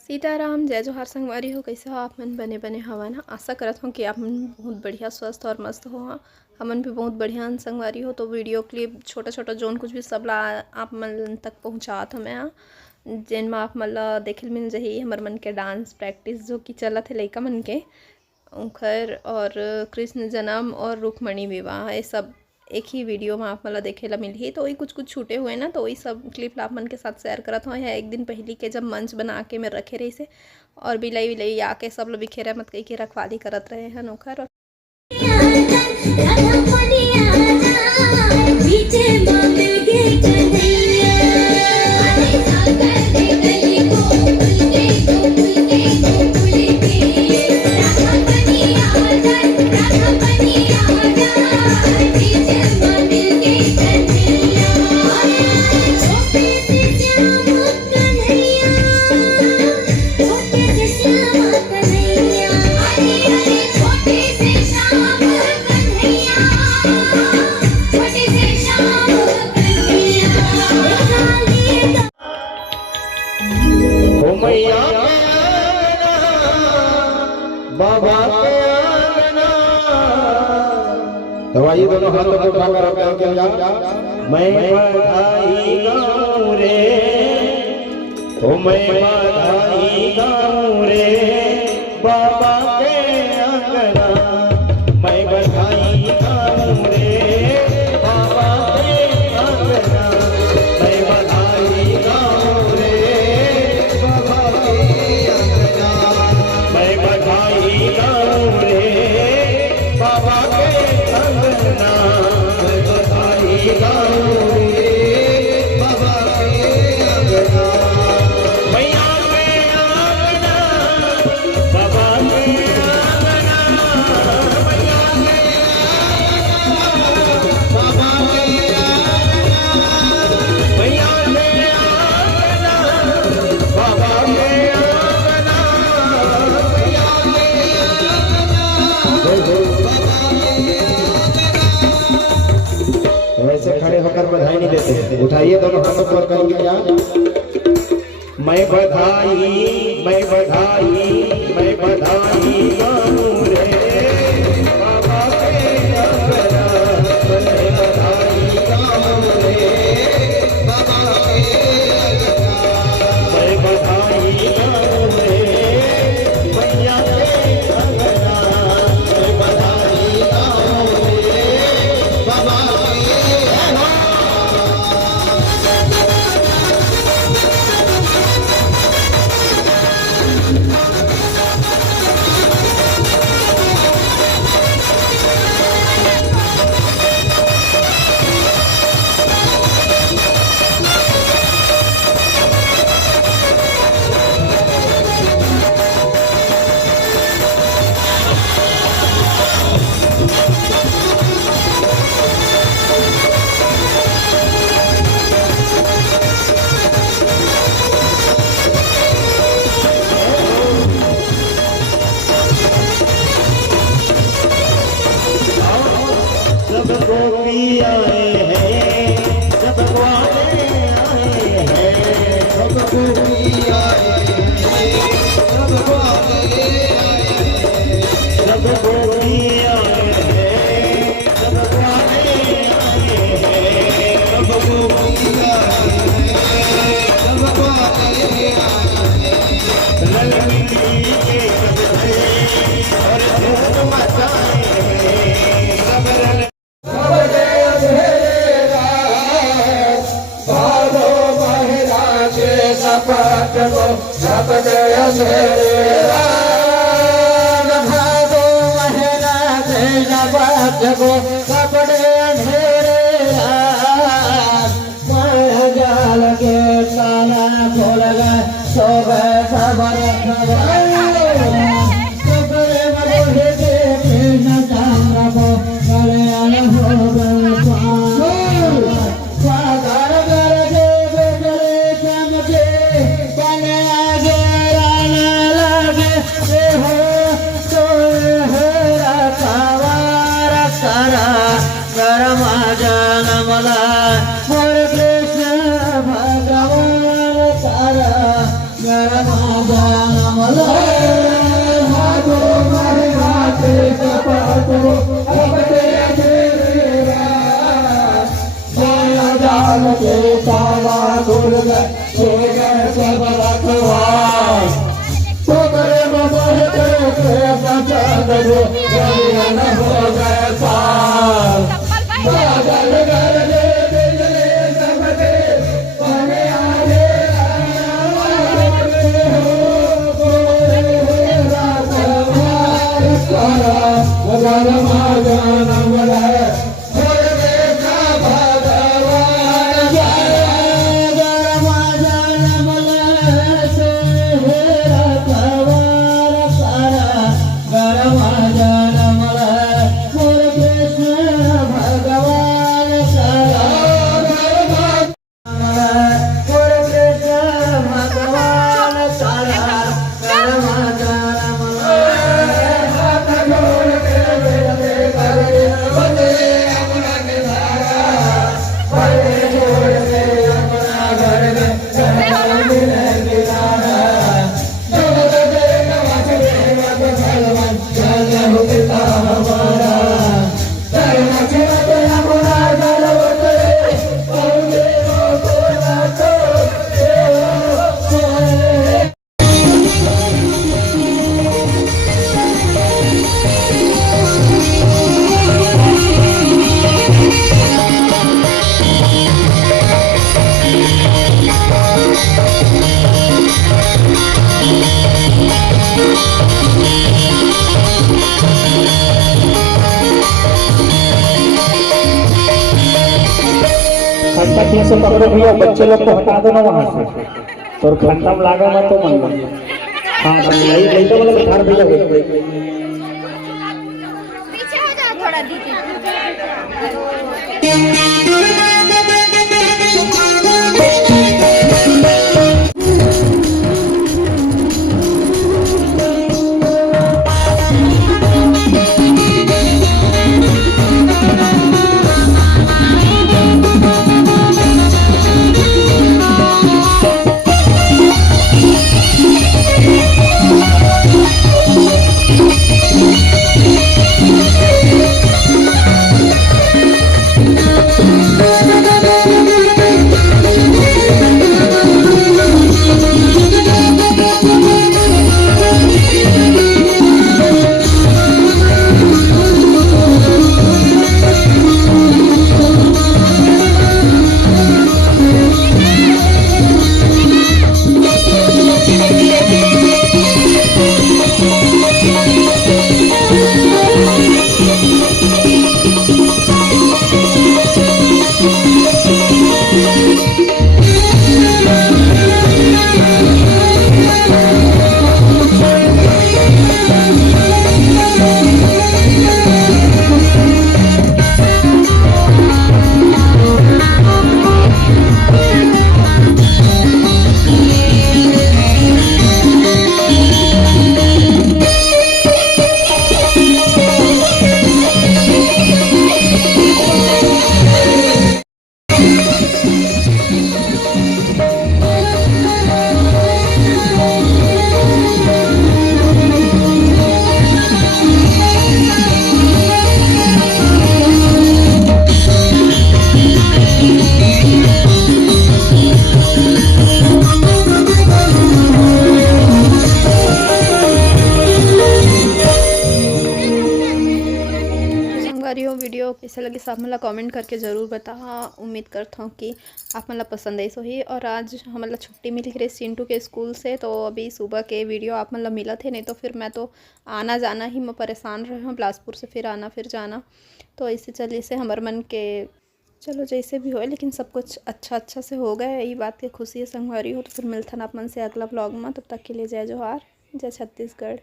सीताराम जय जोहार संगवारी हो। कैसे हो आप मन? बने बने हवा ना। आशा करत हूँ कि आप मन बहुत बढ़िया स्वस्थ और मस्त हो। हमन भी बहुत बढ़िया संगवारी हो। तो वीडियो क्लिप छोटा छोटा जोन कुछ भी सब ला आप मन तक पहुँचात हो मैं, जेन में आप मन ला देखे मिल जाही हमर मन के डांस प्रैक्टिस जो कि चलत है लइका मन के उखर, और कृष्ण जन्म और रुक्मणी विवाह, ये सब एक ही वीडियो में आप मला देखे ला मिलही। तो वही कुछ कुछ छूटे हुए ना, तो वही सब क्लिप ला आप मन के साथ शेयर करत हो। है एक दिन पहले के जब मंच बना के मैं रखे रही से, और बिलाई विलाई आके सब लोग बिखेरा मत कही के रखवाली करत रहे हैं नौकर। बाबा के आंगना, तो आइए दोनों हाथों को उठाकर अपने के जा। मैं बधाई गाऊं रे, ओ मैं बधाई गाऊं रे बाबा के आंगना, मैं बधाई गाऊं रे बाबा के आंगना, मैं बधाई गाऊं रे बाबा के आंगना, मैं बधाई गाऊं रे बाबा के आंगना, मैं बधाई गाऊं रे बाबा के आंगना, मैया के आंगना बाबा के आंगना, मैया के बाबा के आंगना, मैया के आंगना बाबा के आंगना, मैया वैसे खड़े होकर बधाई नहीं देते, उठाइए दोनों हाथों पर करेंगे यार। मैं बधाई मैं बधाई मैं बधाई गाऊं रे बाबा के आंगना, मैं बधाई गाऊं रे बाबा के आंगना, मैं बधाई गाऊं रे मैया के आंगना, मैं बधाई गाऊं रे बाबा के आंगना। सब गोपी आए हैं, सब ग्वाले आए हैं, सब गोपी आए हैं, सब ग्वाले आए हैं, सब गोपी आए हैं, सब ग्वाले आए हैं, सब गोपी आए हैं, सब ग्वाले आए हैं, ललनी के कदे और धूम मचाए हैं, सब लल सपदे अंधेरा भागो महरा तेरा बात को सपदे अंधेरा, माया जाल के ताला खोल गए सो गए खबर सपने मरोहे के कृष्ण चंद्र को गले आने हो गए सागर गरजे बेगले चमके बने आगे राना लगे हो तो हेरा कावारा तारा गरमा जनमला मोर कृष्ण भगवान तारा खंडा ठीक से पकड़ो भैया, बच्चे लोग को हटा दो ना वहाँ से, और खंडा में लागा मत तो मन। हाँ नहीं तो मतलब बिठार भैया पीछे हो जाओ थोड़ा दीदी। वीडियो कैसे लगे सब मला कमेंट करके ज़रूर बता। उम्मीद करता हूँ कि आप मला पसंद आई सो ही। और आज हमारा छुट्टी मिल रही चिंटू के स्कूल से, तो अभी सुबह के वीडियो आप मतलब मिला थे, नहीं तो फिर मैं तो आना जाना ही मैं परेशान रही हूँ बिलासपुर से, फिर आना फिर जाना। तो इसी चलिए से हमारे मन के चलो जैसे भी हो, लेकिन सब कुछ अच्छा से हो गया, यही बात की खुशी है संगवारी हो। तो फिर मिलता ना आप मन से अगला ब्लॉग में, तब तक के लिए जय जोहार, जय छत्तीसगढ़।